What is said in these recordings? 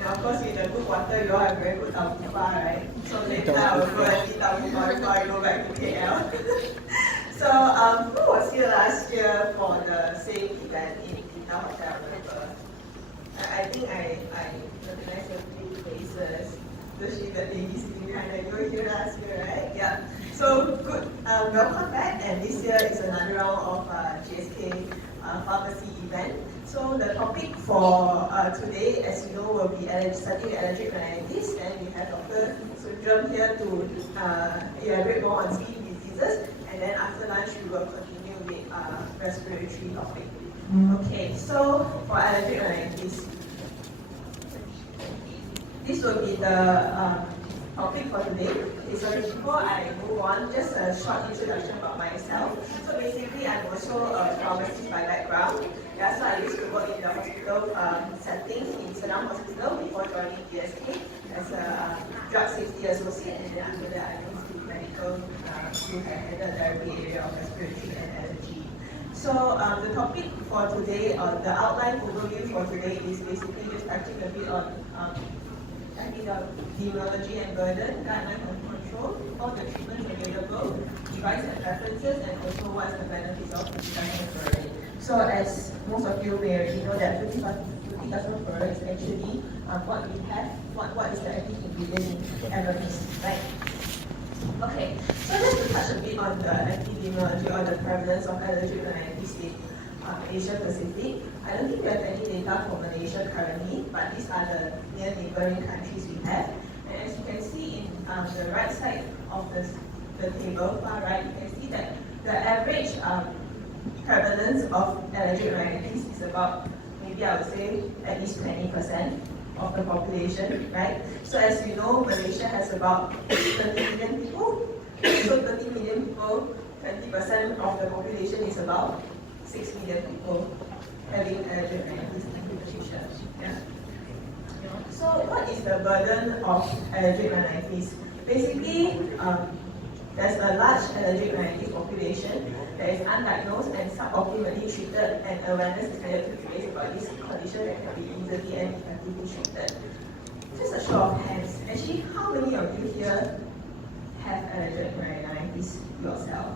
And of course, with the good water, you all have very good taufifa, right? So later I will go and eat taufifa before I go back to KL. So, who was here last year for the same event in the hotel? I think I recognize your three faces, especially the ladies sitting behind that. You were here last year, right? Yeah. So good. Welcome back. And this year is another round of GSK pharmacy event. So the topic for today, as you know, will be studying allergic rhinitis. And we have Dr. Sundram here to elaborate more on skin diseases. And then after lunch, we will continue with respiratory topic. Okay, so for allergic rhinitis, this will be the topic for today. Okay, so before I move on, just a short introduction about myself. So basically, I'm also a pharmacist by background. Yeah, so I used to work in the hospital setting in Senam Hospital before joining GSK as a drug safety associate, and then after that, I moved to medical to head the therapy area of respiratory and allergy. So the topic for today, the outline overview for today is basically just touching a bit on epidemiology and burden, guideline and control, all the treatments available, device and preferences, and also what's the benefits of utilizing burden. So as most of you may already know that fluticasone is actually what we have, what is the active ingredient in allergies, right? Okay, so just to touch a bit on the epidemiology or the prevalence of allergic rhinitis in Asia Pacific. I don't think we have any data for Malaysia currently, but these are the near neighboring countries we have. And as you can see in the right side of the table, far right, you can see that the average prevalence of allergic rhinitis is about, maybe I would say, at least 20% of the population, right? So as you know, Malaysia has about 30 million people. So 30 million people, 20% of the population is about 6 million people having allergic rhinitis in Malaysia. Yeah. So what is the burden of allergic rhinitis? Basically, there's a large allergic rhinitis population that is undiagnosed and suboptimally treated, and awareness is needed to be raised about this condition that can be easily and effectively treated. Just a show of hands. Actually, how many of you here have allergic rhinitis yourself?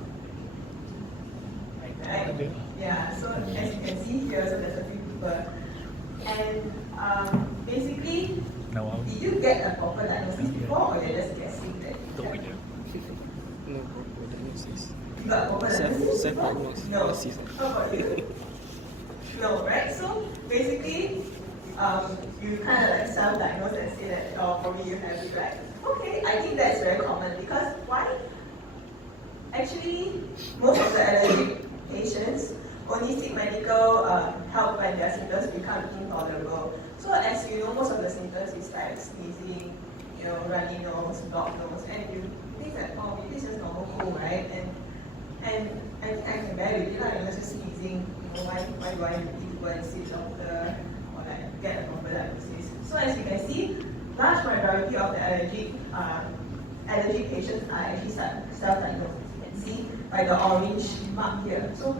Right? Yeah, so as you can see here, so there's a few people. And basically, did you get a proper diagnosis before, or you're just guessing that you have? No proper diagnosis. You got a proper diagnosis? Self-diagnosis. No. How about you? No, right? So basically, you kind of like self-diagnose and say that, oh, probably you have it, right? Okay, I think that's very common because why? Actually, most of the allergic patients only seek medical help when their symptoms become intolerable. So as you know, most of the symptoms is like sneezing, runny nose, blocked nose, and you think that, oh, maybe it's just normal cold, right? And I think I can bear with it, like, just sneezing, why do I need to go and see a doctor or like get a proper diagnosis? So as you can see, large majority of the allergic patients are actually self-diagnosed. You can see by the orange mark here. So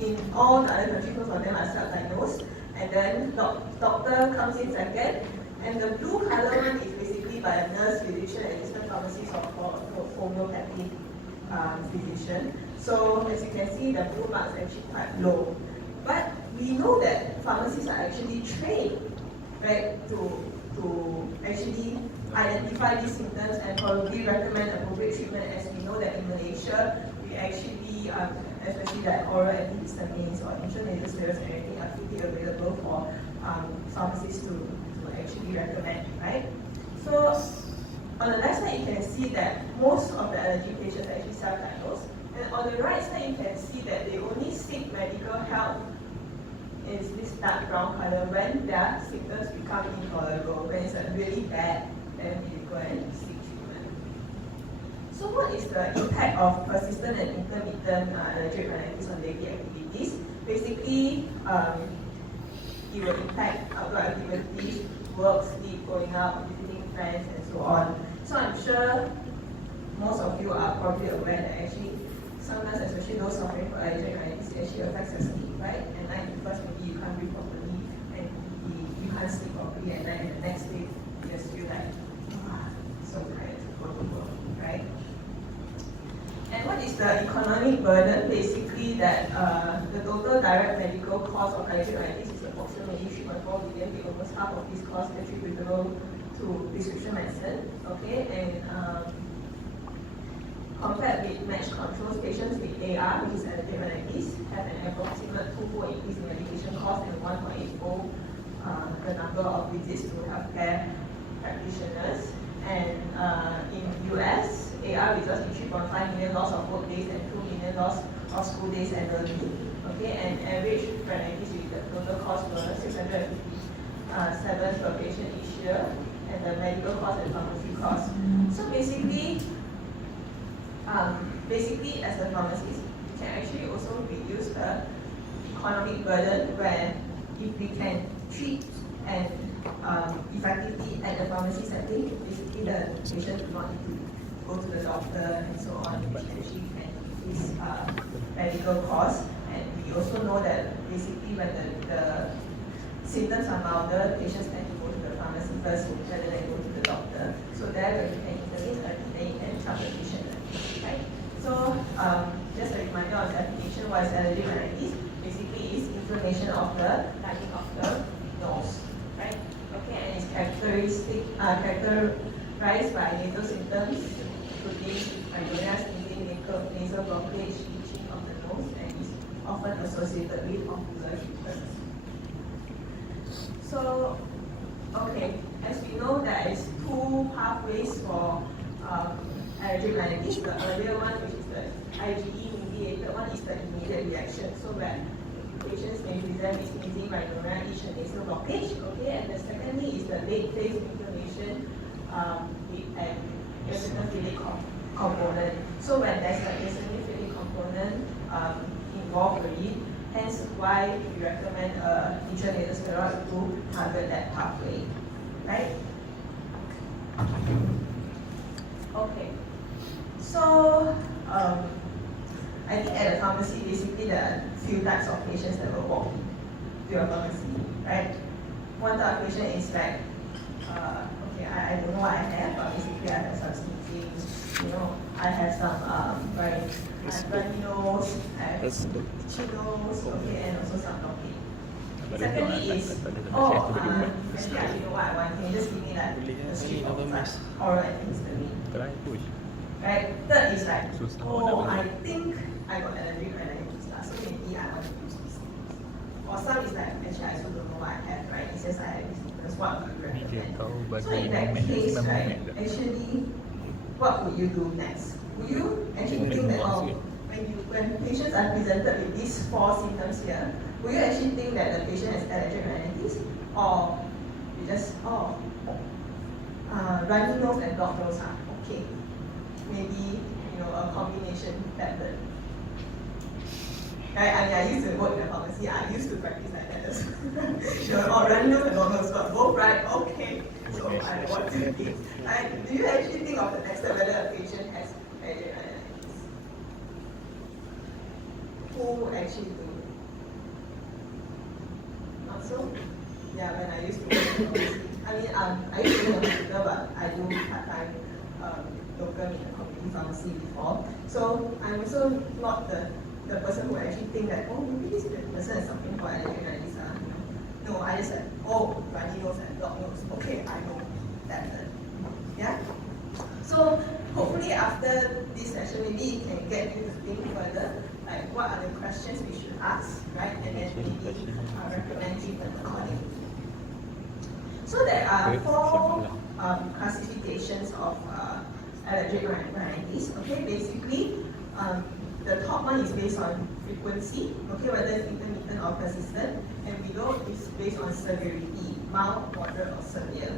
in all the other countries, most of them are self-diagnosed, and then doctor comes in second, and the blue color one is basically by a nurse, physician, assistant pharmacist, or homeopathic physician. So as you can see, the blue mark is actually quite low. But we know that pharmacists are actually trained, right, to actually identify these symptoms and probably recommend appropriate treatment, as we know that in Malaysia, we actually, especially like oral antihistamines or intranasal steroids and everything are freely available for pharmacists to actually recommend, right? So on the left side, you can see that most of the allergy patients are actually self-diagnosed. And on the right side, you can see that they only seek medical help is this dark brown color when their symptoms become intolerable. When it's really bad, then you go and seek treatment. So what is the impact of persistent and intermittent allergic rhinitis on daily activities? Basically, it will impact outdoor activities, work, sleep, going out, visiting friends, and so on. So I'm sure most of you are probably aware that actually sometimes, especially those suffering from allergic rhinitis, it actually affects your sleep, right? At night, first maybe you can't breathe properly, and you can't sleep properly at night, and the next burden, basically that the total direct medical cost of allergic rhinitis is approximately 3.4 billion, with almost half of this cost attributable to prescription medicine. Okay, and compared with matched controls, patients with AR, which is allergic rhinitis, have an approximate 2-fold increase in medication cost and 1.8-fold the number of visits to healthcare practitioners. And in US, AR results in 3.5 million loss of work days and 2 million loss of school days annually. Okay, and average rhinitis with the total cost were 657 per patient each year, and the medical cost and pharmacy cost. So basically, as a pharmacist, we can actually also reduce the economic burden where if we can treat and effectively at the pharmacy setting, basically the patient do not need to go to the doctor and so on, which actually can increase medical costs. And we also know that basically when the symptoms are milder, patients tend to go to the pharmacy first rather than go to the doctor. So there we can intervene early and help the patient early, right? So just a reminder on the definition, what is allergic rhinitis? Basically is inflammation of the lining of the nose, right? Okay, and it's characterized by nasal symptoms, including rhinorrhea, sneezing, nasal blockage, itching of the nose, and is often associated with ocular symptoms. So, okay, as we know, there is two pathways for allergic rhinitis. The earlier one, which is the IgE-mediated one, is the immediate reaction. So where patients may present with sneezing, rhinorrhea, itch, and nasal blockage. Okay, and the secondly is the late phase inflammation with an eosinophilic component. So when there's an eosinophilic component involved already, hence why we recommend intranasal steroid to target that pathway, right? Okay, so I think at the pharmacy, basically there are few types of patients that will walk to your pharmacy, right? One type of patient is like, okay, I don't know what I have, but basically I have some sneezing, you know, I have some runny nose, I have itchy nose, okay, and also some blockage. Secondly is, actually I don't know what I want, can you just give me like a strip of oral antihistamine? Right? Third is like, oh, I think I got allergic rhinitis, so maybe I want to use this. Or some is like, actually I also don't know what I have, right? It's just I have this because what would you recommend? So in that case, right, actually, what would you do next? Would you actually think that, oh, when patients are presented with these 4 symptoms here, would you actually think that the patient has allergic rhinitis? Or you just, runny nose and blocked nose, okay. Maybe, you know, a combination method. Right? I mean, I used to work in a pharmacy. I used to practice like that as well. Runny nose and blocked nose, but both right? Okay. So I know what to do. Do you actually think of the next step whether a patient has allergic rhinitis? Who actually do? Not so? Yeah, when I used to work in a pharmacy. I mean, I used to work in a hospital, but I do part-time local in a community pharmacy before. So I'm also not the person who actually think that, oh, maybe this person has something for allergic rhinitis. No, I just said, oh, runny nose and blocked nose. Okay, I know that. Yeah? So hopefully after this session, maybe it can get you to think further, like what are the questions we should ask, right? And then maybe recommend treatment accordingly. So there are 4 classifications of allergic rhinitis. Okay, basically, the top one is based on frequency, okay, whether it's intermittent or persistent, and below is based on severity, mild, moderate, or severe.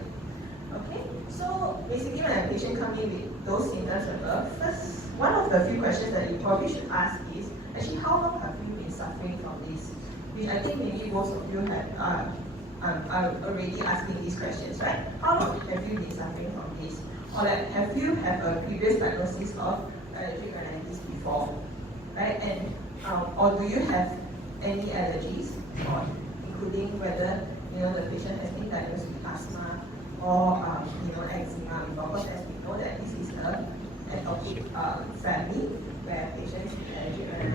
Okay, so basically when a patient comes in with those symptoms above, first, one of the few questions that you probably should ask is, actually, how long have you been suffering from this? Which I think maybe most of you are already asking these questions, right? How long have you been suffering from this? Or like, have you had a previous diagnosis of allergic rhinitis before, right? And or do you have any allergies, or including whether the patient has been diagnosed with asthma or eczema before? Because as we know that this is a atopic family where patients with allergic rhinitis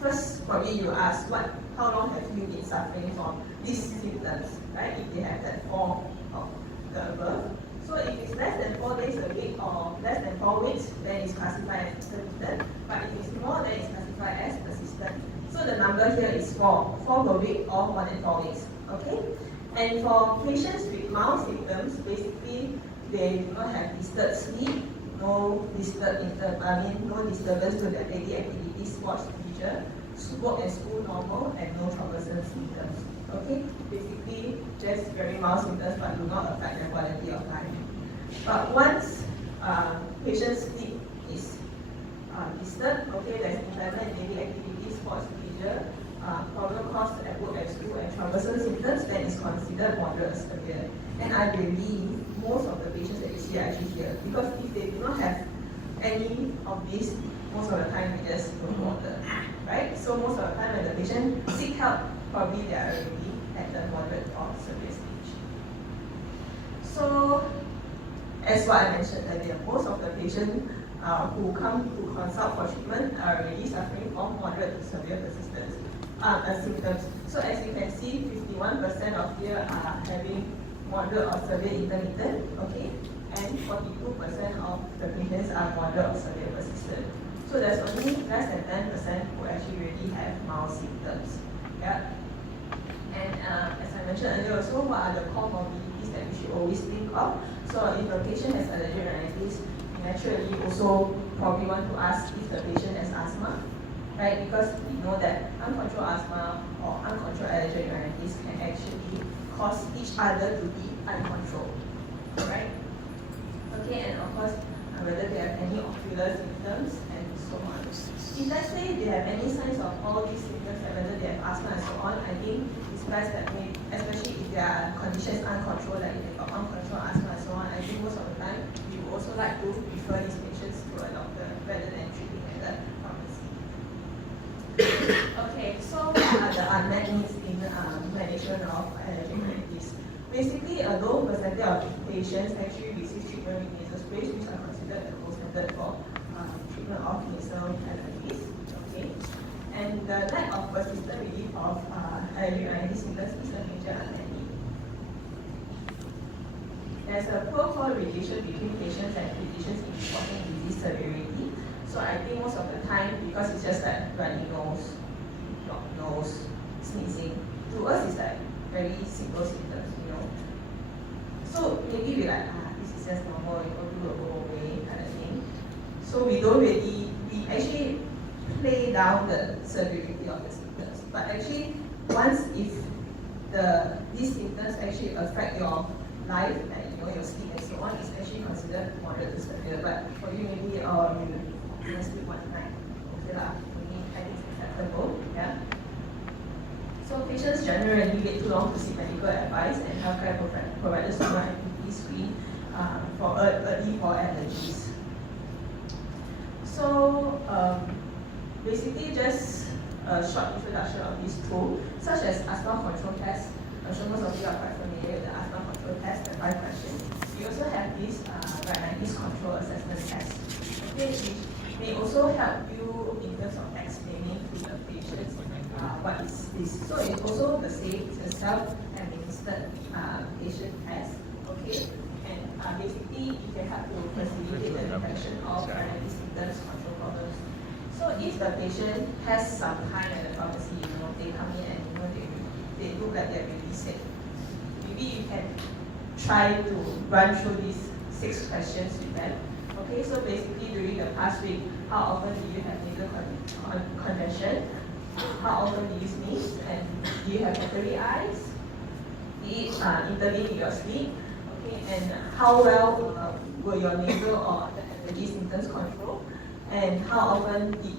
first probably you ask how long have you been suffering from these symptoms, right? If they have that form of the above. So if it's less than 4 days a week or less than 4 weeks, then it's classified as intermittent. But if it's more, then it's classified as persistent. So the number here is 4 per week or more than 4 weeks. Okay? And for patients with mild symptoms, basically they do not have disturbed sleep, no disturbance to their daily activities, sports, leisure, work and school normal, and no troublesome symptoms. Okay, basically just very mild symptoms but do not affect their quality of life. But once patient's sleep is disturbed, okay, there's impairment in daily activities, sports, leisure, problem caused at work and school, and troublesome symptoms, then it's considered moderate or severe. And I believe most of the patients that you see are actually here, because if they do not have any of these, most of the time we just don't bother, right? So most of the time when the patient seek help, probably they are already at the moderate or severe stage. So, as what I mentioned earlier, most of the patients who come to consult for treatment are already suffering from moderate to severe persistence symptoms. So as you can see, 51% of here are having moderate or severe intermittent, okay, and 42% of the patients are moderate or severe persistent. So there's only less than 10% who actually really have mild symptoms. Yeah. And as I mentioned earlier also, what are the comorbidities that we should always think of? So if a patient has allergic rhinitis, you naturally also probably want to ask if the patient has asthma, right? Because we know that uncontrolled asthma or uncontrolled allergic rhinitis can actually cause each other to be uncontrolled, right? Okay, and of course, whether they have any ocular symptoms and so on. If let's say they have any signs of all these symptoms, and whether they have asthma and so on, I think it's best that especially if their conditions uncontrolled, like if they got uncontrolled asthma and so on, I think most of the time we would also like to refer these patients to a doctor rather than treating at the pharmacy. Okay, so what are the unmet needs in management of allergic rhinitis? Basically, a low percentage of patients actually receive treatment with nasal sprays, which are considered the gold standard for treatment of nasal allergies. Okay, and the lack of persistent relief of allergic rhinitis symptoms is a major unmet need. There's a poor correlation between patients and physicians in reporting disease severity. So I think most of the time, because it's just like runny nose, blocked nose, sneezing, to us it's like very simple symptoms, you know. So maybe we're like, this is just normal, it will go away kind of thing. So we actually play down the severity of the symptoms. But actually, once if these symptoms actually affect your life, like your sleep and so on, it's actually considered moderate to severe. But for you, maybe you can sleep one night. Okay lah, maybe I think it's acceptable. Yeah. So patients generally wait too long to seek medical advice, and healthcare providers do not actively screen early for allergies. So basically, just a short introduction of these tools, such as asthma control test. I'm sure most of you are quite familiar with the asthma control test, the 5 questions. We also have this rhinitis control assessment test. Okay, which may also help you in terms of explaining to the patients what is this. So it's also the same, it's a self-administered patient test. Okay, and basically it can help to facilitate the detection of rhinitis symptoms, control problems. So if the patient has some time at the pharmacy, they come in and they look like they're really sick, maybe you can try to run through these 6 questions with them. Okay, so basically during the past week, how often do you have nasal congestion? How often do you sneeze? And do you have watery eyes? Do you intervene in your sleep? Okay, and how well were your nasal or the allergy symptoms controlled? And how often did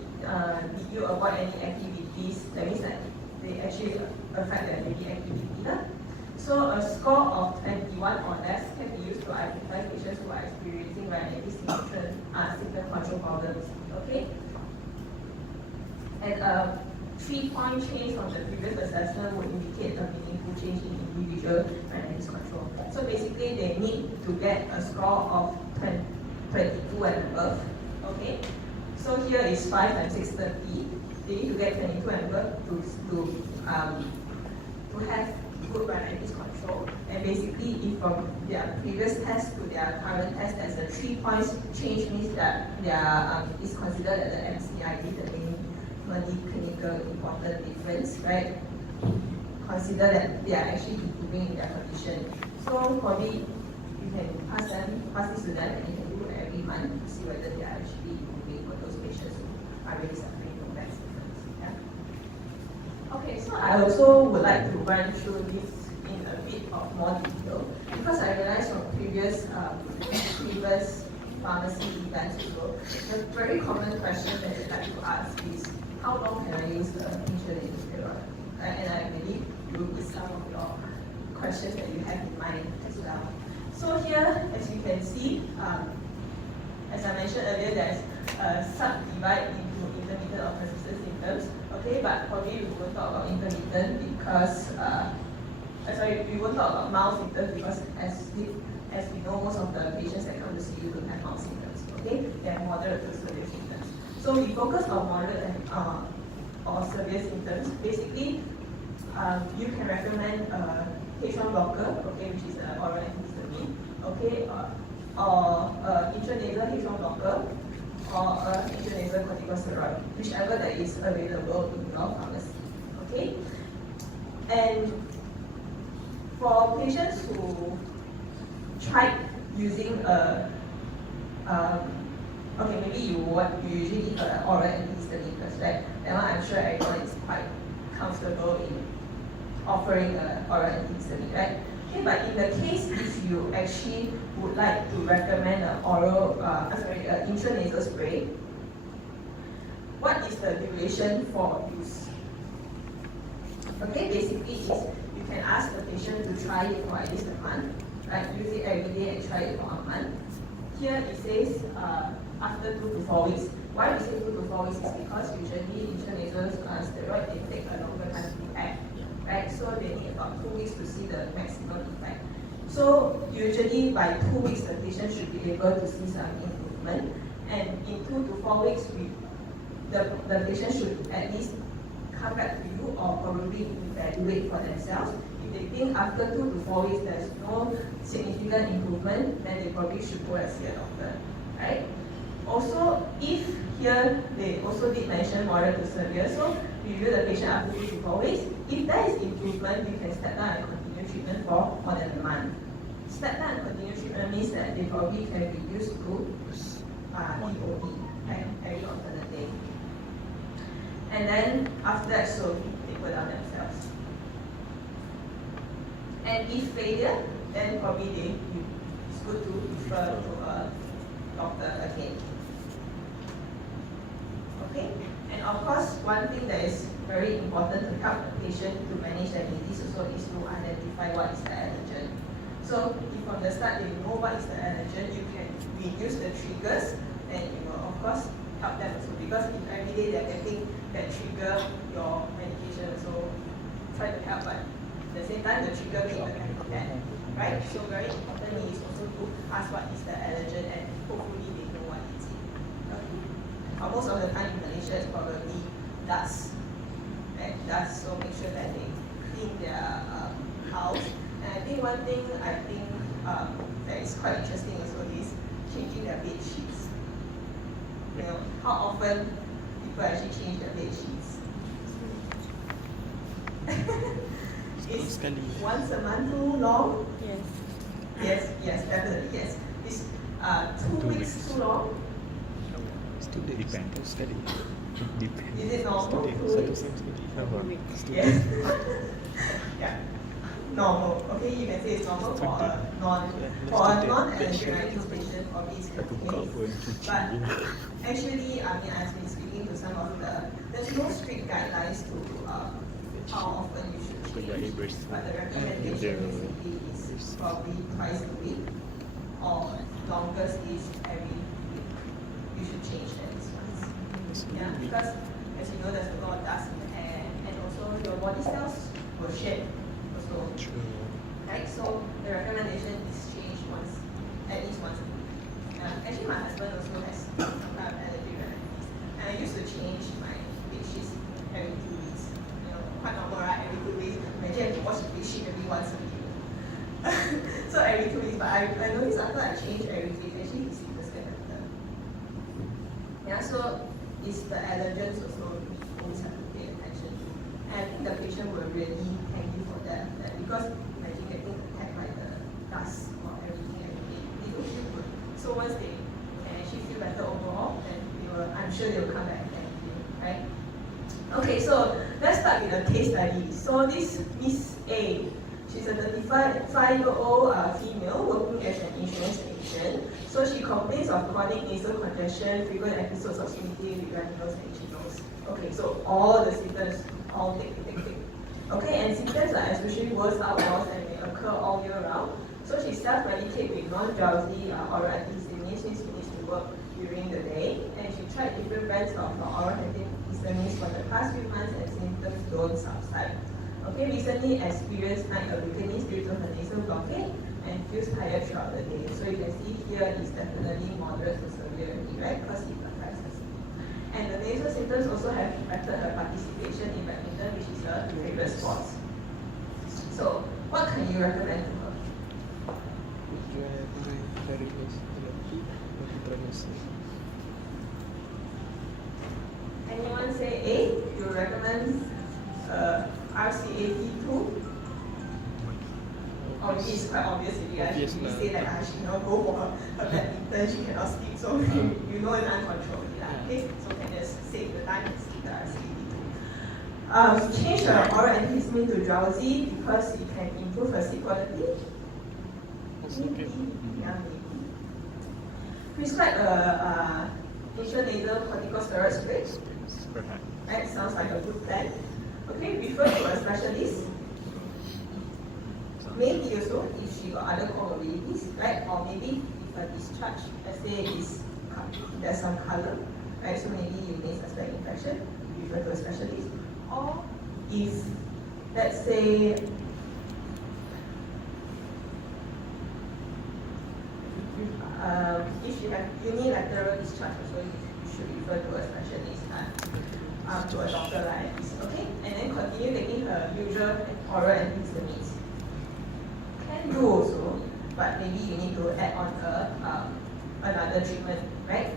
you avoid any activities? That means that they actually affect their daily activity. So a score of 21 or less can be used to identify patients who are experiencing rhinitis symptom control problems. Okay? And a 3-point change from the previous assessment would indicate a meaningful change in individual rhinitis control. So basically, they need to get a score of 22 and above. Okay? So So here is 5 times 630. They need to get 22 and above to have good rhinitis control. And basically, if from their previous test to their current test, there's a 3 points change, means that their is considered as the MCID, the minimally clinical important difference, right? Consider that they are actually improving in their condition. So probably you can pass this to them, and you can do it every month to see whether they are actually improving for those patients who are really suffering from that symptoms. Yeah? Okay, so I also would like to run through this in a bit of more detail, because I realized from previous pharmacy events also, the very common question that they like to ask is, how long can I use the insulin steroid? And I believe you with some of your questions that you have in mind as well. So here, as you can see, as I mentioned earlier, there's a subdivide into intermittent or persistent symptoms. Okay, but probably we won't talk about intermittent because, we won't talk about mild symptoms because as we know, most of the patients that come to see you don't have mild symptoms. Okay, they are moderate to severe symptoms. So we focus on moderate and or severe symptoms. Basically, you can recommend a H1 blocker, okay, which is an oral antihistamine, okay, or intranasal H1 blocker, or intranasal corticosteroid, whichever that is available in your pharmacy, okay. And for patients who tried using okay, maybe you usually need an oral antihistamine first, right? That one I'm sure everyone is quite comfortable in offering an oral antihistamine, right? Okay, but in the case if you actually would like to recommend an intranasal spray, what is the duration for use? Okay, basically is you can ask the patient to try it for at least a month, right? Use it every day and try it for a month. Here it says after 2 to 4 weeks. Why we say 2 to 4 weeks is because usually intranasal steroid, they take a longer time to act, right? So they need about 2 weeks to see the maximum effect. So usually by 2 weeks, the patient should be able to see some improvement. And in 2 to 4 weeks, the patient should at least come back to you or probably evaluate for themselves. If they think after 2 to 4 weeks there's no significant improvement, then they probably should go and see a doctor, right? Also, if here they also did mention moderate to severe, so review the patient after 3 to 4 weeks. If there is improvement, you can step down and continue treatment for more than a month. Step down and continue treatment means that they probably can reduce to EOD, right? Every alternate day. And then after that, so they go down themselves. And if failure, then probably it's good to refer to a doctor again. Okay? And of course, one thing that is very important to help the patient to manage their disease also is to identify what is the allergen. So if from the start they know what is the allergen, you can reduce the triggers and of course help them also, because if every day they're getting that trigger, your medication also try to help, but at the same time the trigger keep the bad, right? So very importantly is also to ask what is the allergen and hopefully they know what it is. Okay. Most of the time in Malaysia it's probably dust. And dust, so make sure that they clean their house. And I think one thing that is quite interesting also is changing their bed sheets. How often people actually change their bed sheets? Is once a month too long? Yes. Yes, definitely, yes. Is 2 weeks too long? Depends. Is it normal? 2 weeks? Yes. Yeah. Normal. Okay, you can say it's normal for a non-allergic rhinitis patient, probably it's okay. But actually, I've been speaking to some of there's no strict guidelines to how often you should change, but the recommendation basically is probably twice a week, or longest is every week. You should change that once. Yeah, because as you know, there's a lot of dust in the air, and also your body cells will shed also. Right, so the recommendation is change at least once a week. Actually, my husband also has some kind of allergic rhinitis. I noticed after I changed everything, actually his symptoms get better. Yeah, so it's the allergens also we always have to pay attention to. And I think the patient will really thank you for that because imagine getting attacked by the dust or everything and they don't feel good. So once they can actually feel better overall, then I'm sure they will come back again, right? Okay, so let's start with a case study. So this Miss A, she's a 35-year-old female working as an insurance agent. So she complains of chronic nasal congestion, frequent episodes of sneezing with runny nose and itchy nose. Okay, so all the symptoms, all tick. Okay, and symptoms are especially worse outdoors and may occur all year round. So she self-medicates with non-drowsy oral antihistamines since she needs to work during the day, and she tried different brands of oral antihistamines for the past few months and symptoms don't subside. Okay, recently experienced night awakenings due to her nasal blockade and feels tired throughout the day. So you can see here it's definitely moderate to severe, right? Because it affects her sleep. And the nasal symptoms also have affected her participation in badminton, which is her favorite sport. So what can you recommend to her? Anyone say A? You recommend RCAT too? Or maybe it's quite obvious already. You say that she cannot go for her badminton, she cannot sleep, so you know it's uncontrolled. Okay, so can just save the time and skip the RCAT too. Change her oral antihistamine to drowsy because it can improve her sleep quality. Maybe. Yeah, maybe. Prescribe a intranasal corticosteroid spray. Right, sounds like a good plan. Okay, refer to a specialist. Maybe also if she got other comorbidities, right? Or maybe if a discharge, let's say there's some color, right? So maybe you may suspect infection, refer to a specialist. Or if, let's say, if you have unilateral discharge, also you should refer to a specialist, to a doctor like this, okay? And then continue taking her usual oral antihistamines. Can do also, but maybe you need to add on another treatment, right?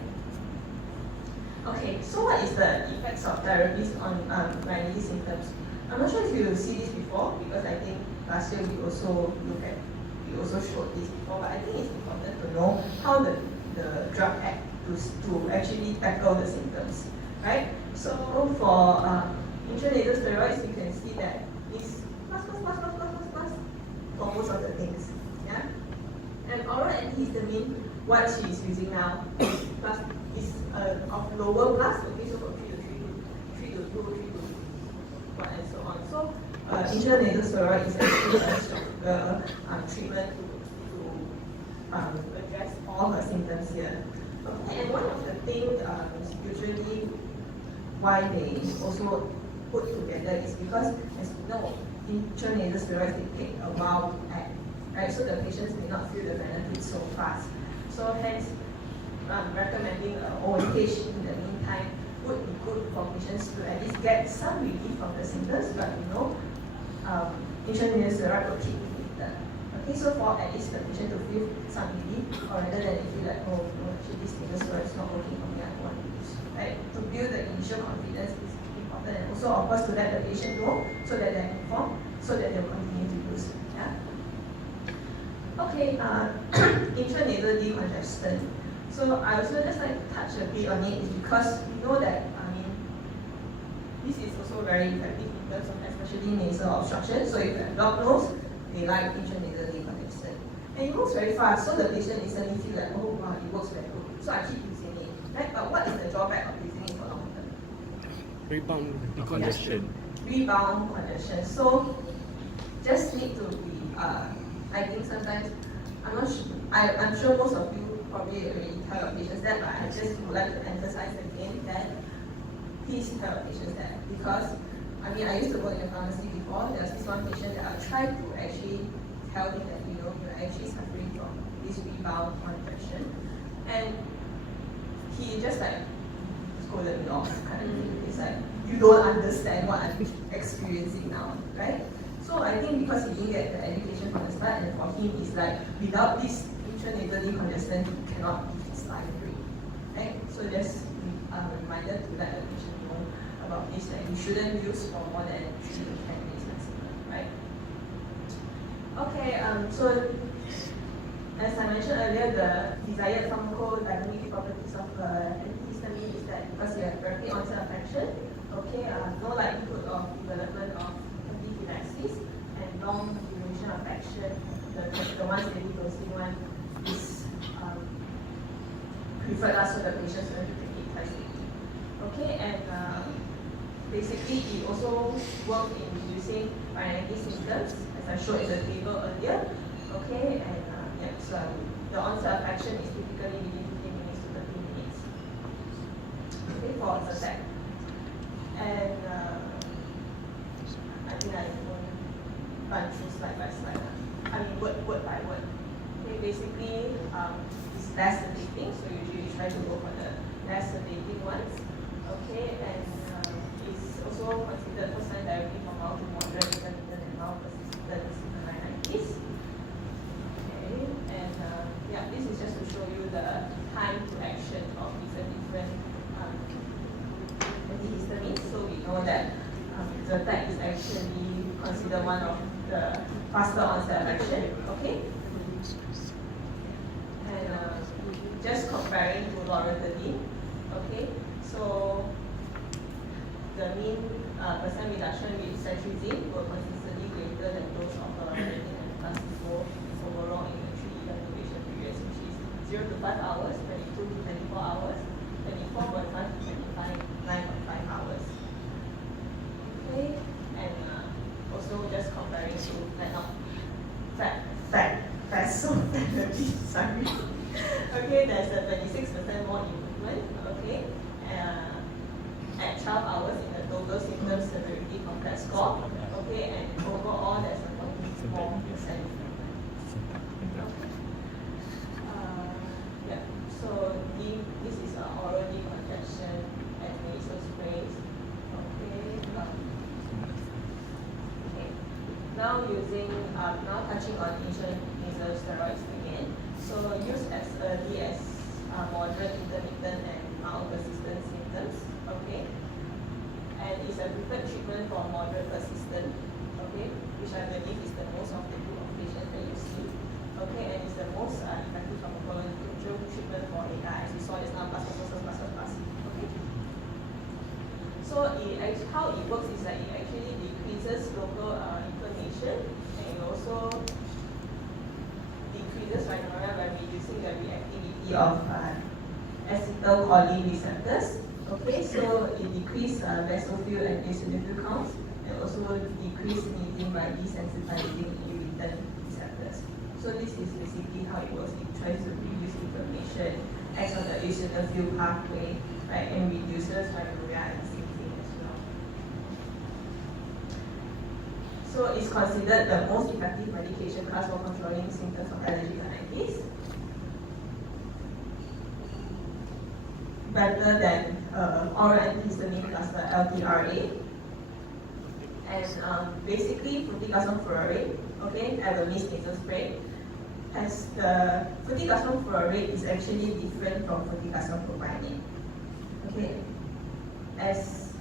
Okay, so what is the effects of therapies on rhinitis symptoms? I'm not sure if you see this before, because I think last year we also showed this before, but I think it's important to know how the drug acts to actually tackle the symptoms, right? So for intranasal steroids, you can see that it's plus for most of the things, yeah? And oral antihistamine, what she is using now is of lower plus, okay, so from 3 to 2, 3 to 1, and so on. So intranasal steroid is actually a stronger treatment to address all her symptoms here. Okay, and one of the things usually why they also put together is because, as you know, intranasal steroids they take a while to act, right? So the patients may not feel the benefits so fast. So hence, recommending OAH in the meantime would be good for patients to at least get some relief from the symptoms, but intranasal steroid will keep later. Okay, so for at least the patient to feel some relief, or rather than they feel like, oh, actually this nasal steroid is not working for me, I don't want to use. Right? To build the initial confidence is important, and also of course to let the patient know so that they're informed, so that they'll continue to use. Yeah. Okay, intranasal decongestant. So I also just like to touch a bit on it is because we know that this is also very effective in terms of especially nasal obstruction. So if you have blocked nose, they like intranasal decongestant. And it works very fast, so the patient instantly feel like, oh wow, it works very good. So I keep using it. Right? But what is the drawback of using it for long term? Rebound congestion. Rebound congestion. So just need to be I think sometimes I'm sure most of you probably already tell your patients that, but I just would like to emphasize again that please tell your patients that, because I used to work in a pharmacy before. There was this one patient that I tried to actually tell him that you're actually suffering from this rebound congestion, and he just like scolded me off kind of thing. It's like, you don't understand what I'm experiencing now, right? So I think because he didn't get the education from the start, and for him it's like, without this intranasal decongestant cannot be salivary. Right? So just a reminder to let the patient know about this, that you shouldn't use for more than 3 to 10 days maximum, right? Okay, so as I mentioned earlier, the desired pharmacodynamic properties of antihistamine is that because you have rapid onset of action, okay, no likelihood of development of anaphylaxis, and long duration of action. The once daily dosing one is preferred, so the patients will have to take it twice daily. Okay, and basically it also works in reducing rhinitis symptoms, as I showed in the table earlier. Okay, and so the onset of action is typically within 15 minutes to 30 minutes. Okay, for the attack. And I think I won't run through slide by slide. I mean word by word. Okay, basically it's less sedating, so usually you try to go for the less sedating ones. Okay, and it's also considered first-line therapy for mild to moderate intermittent and mild persistent rhinitis. Okay, and yeah, this is just to show you the time to action of different antihistamines. So we know that Zyrtec is actually considered one of the faster onset of action. Okay, and just comparing to loratadine. Okay, so the mean percent reduction with cetirizine were consistently greater than those of loratadine and placebo overall in the 3 evaluation periods, which is 0 to 5 hours, 22 to 24 hours, 24.5 to 9.5 hours. Okay, and also just comparing to phasotherapy, sorry. Okay, there's a 26% more improvement, okay, at 12 hours in the total symptom severity compared score, okay, and overall there's a 44% improvement. Okay. Yeah, so this is oral decongestion and nasal sprays. Okay. Okay. Now touching on intranasal steroids again. So used as early as moderate, intermittent, and mild persistent symptoms. Okay. And it's a preferred treatment for moderate persistent. Okay, which I believe is the most of the group of patients that you see. Okay, and it's the most effective pharmacological treatment for AI, as we saw just now, plus. Okay. So how it works is that it actually decreases local inflammation, and it also decreases rhinorrhea by reducing the reactivity of acetylcholine receptors. Okay, so it decreases basophil and eosinophil counts, and also decrease sneezing by desensitizing irritant receptors. So this is basically how it works. It tries to reduce inflammation, acts on the eosinophil pathway, right, and reduces rhinorrhea and sneezing as well. So it's considered the most effective medication class for controlling symptoms of allergic rhinitis. Better than oral antihistamine plus the LTRA. And basically, fluticasone furoate, okay, Avamys nasal spray, as the fluticasone furoate is actually different from fluticasone propionate. Okay, as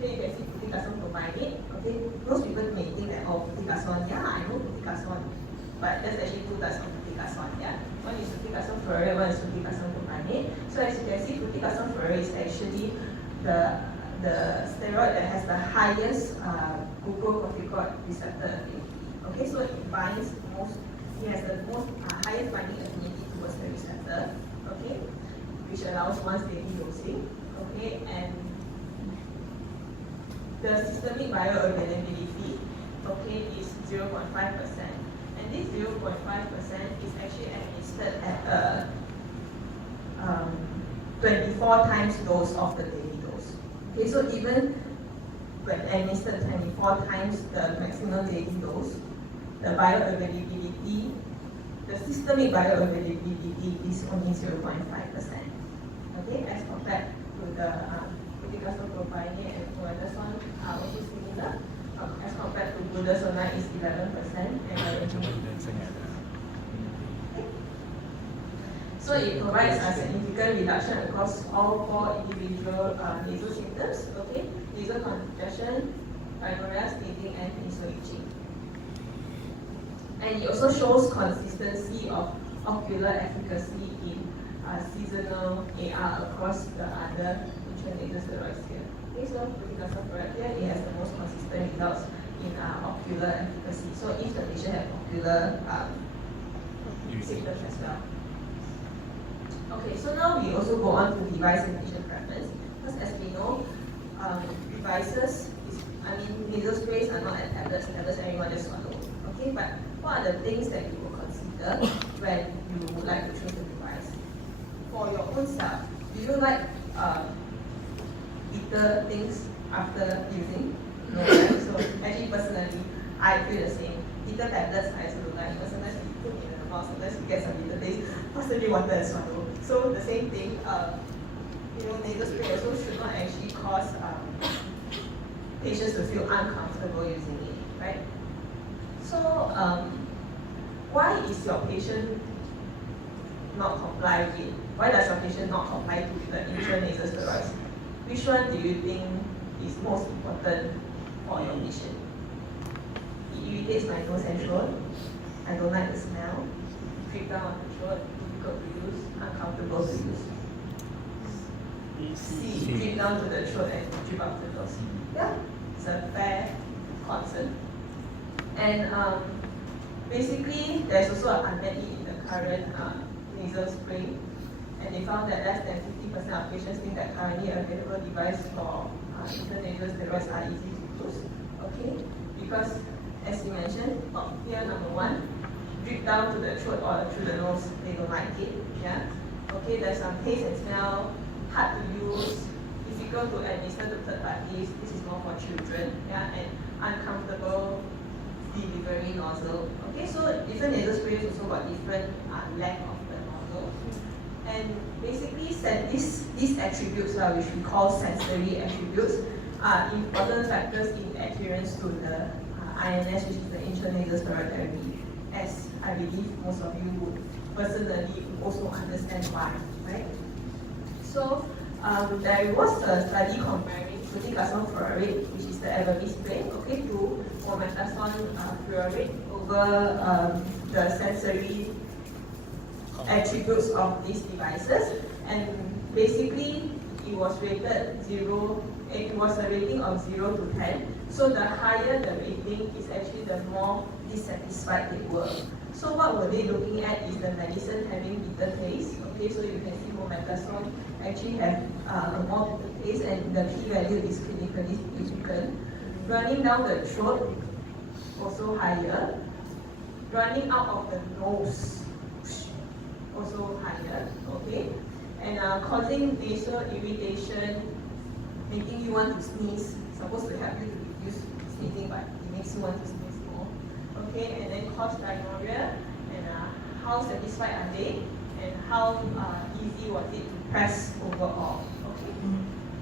here you can see fluticasone propionate. Okay, most people may think that fluticasone, yeah, I know fluticasone, but there's actually 2 types of fluticasone. Yeah, one is fluticasone furoate, one is fluticasone propionate. So as you can see, fluticasone furoate is actually the steroid that has the highest glucocorticoid receptor affinity. Okay, so it has the highest binding affinity towards the receptor. Okay, which allows once daily dosing. Okay, and the systemic bioavailability, okay, is 0.5%, and this 0.5% is actually administered at 24 times dose of the daily dose. Okay, so even when administered 24 times the maximum daily dose, the bioavailability, the systemic bioavailability is only 0.5%. Okay, as compared to the fluticasone propionate and fluticasone are also similar. As compared to budesonide is 11% and So it provides a significant reduction across all 4 individual nasal symptoms, okay? Nasal congestion, rhinorrhea, sneezing, and nasal itching. And it also shows consistency of ocular efficacy in seasonal AR across the other intranasal steroids here. Okay, so fluticasone furoate here, it has the most consistent results in ocular efficacy. So if the patient has ocular symptoms as well. Okay, so now we also go on to device and patient preference. Because as we know, devices, nasal sprays are not at tablets. Tablets everyone just swallow. Okay, but what are the things that you will consider when you would like to choose a device? For your own self, do you like bitter things after using? No, right? So actually personally, I feel the same. Bitter tablets I also don't like. Sometimes we put it in the mouth, sometimes we get some bitter taste. Personally, water and swallow. So the same thing, nasal spray also should not actually cause patients to feel uncomfortable using it, right? So why is your patient not comply with it? Why does your patient not comply to the intranasal steroids? Which one do you think is most important for your patient? It irritates my nose and throat. I don't like the smell. Drip down on the throat. Difficult to use. Uncomfortable to use. C. Drip down to the throat and drip up the nose. Yeah, it's a fair concern. And basically, there's also an unmet need in the current nasal spray. And they found that less than 50% of patients think that currently available device for intranasal steroids are easy to use. Okay, because as you mentioned, here number 1, drip down to the throat or through the nose, they don't like it. Yeah. Okay, there's some taste and smell, hard to use, difficult to administer to third parties. This is more for children. Yeah, and uncomfortable delivery nozzle. Okay, so different nasal sprays also got different length of the nozzle. And basically, these attributes, which we call sensory attributes, are important factors in adherence to the INS, which is the intranasal steroid therapy, as I believe most of you would personally also understand why, right? So there was a study comparing fluticasone furoate, which is the Allergic spray, okay, to mometasone furoate over the sensory attributes of these devices, and basically it was rated 0. It was a rating of 0 to 10. So the higher the rating is actually the more dissatisfied they were. So what were they looking at is the medicine having bitter taste. Okay, so you can see mometasone actually have a more bitter taste, and the p-value is clinically significant. Running down the throat, also higher. Running out of the nose, also higher. Okay, and causing nasal irritation, making you want to sneeze. Supposed to help you to reduce sneezing, but it makes you want to sneeze more. Okay, and then cause rhinorrhea, and how satisfied are they, and how easy was it to press overall. Okay,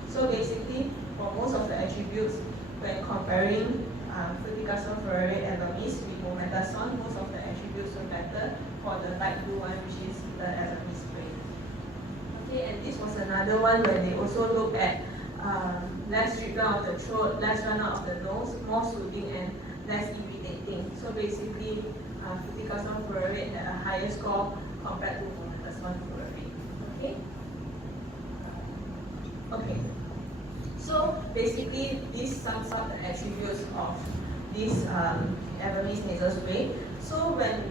so basically, for most of the attributes, when comparing fluticasone furoate Allergic with mometasone, most of the attributes were better for the light blue one, which is the Allergic spray. Okay, and this was another one where they also looked at less drip down of the throat, less run out of the nose, more soothing and less irritating. So basically, fluticasone furoate had a higher score compared to mometasone furoate. Okay. Okay. So basically, this sums up the attributes of this Allergic nasal spray. So when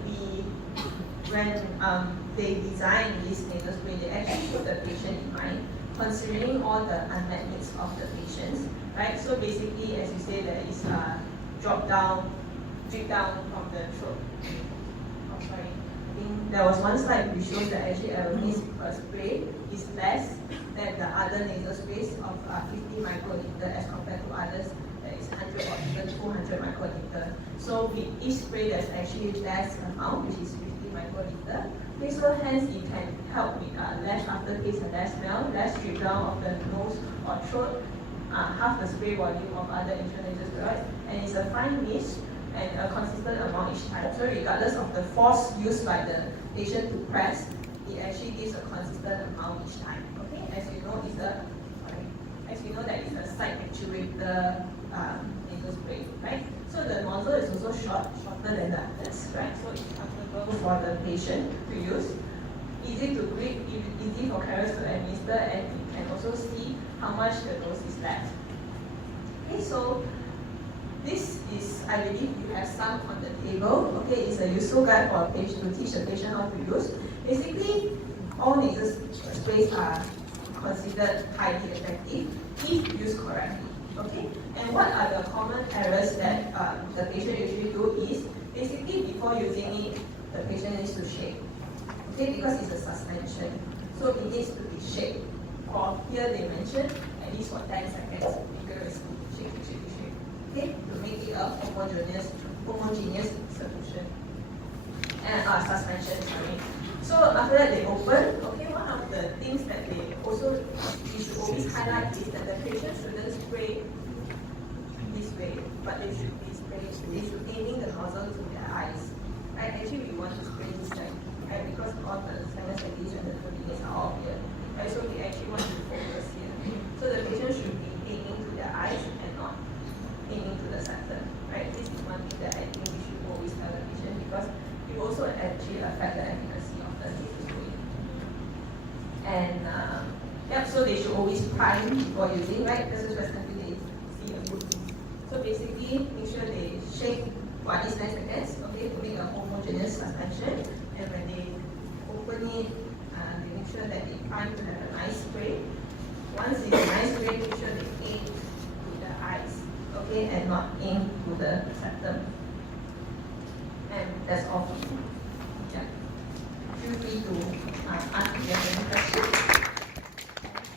they designed this nasal spray, they actually put the patient in mind, considering all the unmet needs of the patients, right? So basically, as you say, there is drip down from the throat. Oh, sorry. I think there was one slide which shows that actually Allergic spray is less than the other nasal sprays of 50 microliter as compared to others that is 100 or even 200 microliter. So with each spray, there's actually less amount, which is 50 microliter. Okay, so hence it can help with less aftertaste and less smell, less drip down of the nose or throat, half the spray volume of other intranasal steroids, and it's a fine mist and a consistent amount each time. So regardless of the force used by the patient to press, it actually gives a consistent amount each time. Okay, as you know, that it's a site actuator nasal spray, right? So the nozzle is also shorter than the others, right? So it's comfortable for the patient to use, easy to grip, easy for carriers to administer, and you can also see how much the dose is left. Okay, so this is, I believe you have some on the table. Okay, it's a useful guide for a patient to teach the patient how to use. Basically, all nasal sprays are considered highly effective if used correctly. Okay, and what are the common errors that the patient usually do is basically before using it, the patient needs to shake. Okay, because it's a suspension, so it needs to be shake. For here they mentioned at least for 10 seconds vigorously, shake. Okay, to make it a homogeneous solution and suspension. Sorry. So after that they open. Okay, one of the things that we should always highlight is that the patient shouldn't spray this way, but they should aiming the nozzle to their eyes. Right? Actually, we want to spray this side, right? Because all the sinusitis and the fluid are all here. Right? So we actually want to focus here. So the patient should be aiming to their eyes and not aiming to the center. Right? This is one thing that I think we should always tell the patient because it will also actually affect the efficacy of the nasal spray. And so they should always prime before using, right? This is Western they see a good. So basically, make sure they shake for at least 9 seconds, okay, to make a homogeneous suspension. And when they open it, they make sure that they prime to have a nice spray. Once it's a nice spray, make sure they aim to the eyes, okay, and not aim to the septum. And that's all for me. Yeah. Feel free to ask again.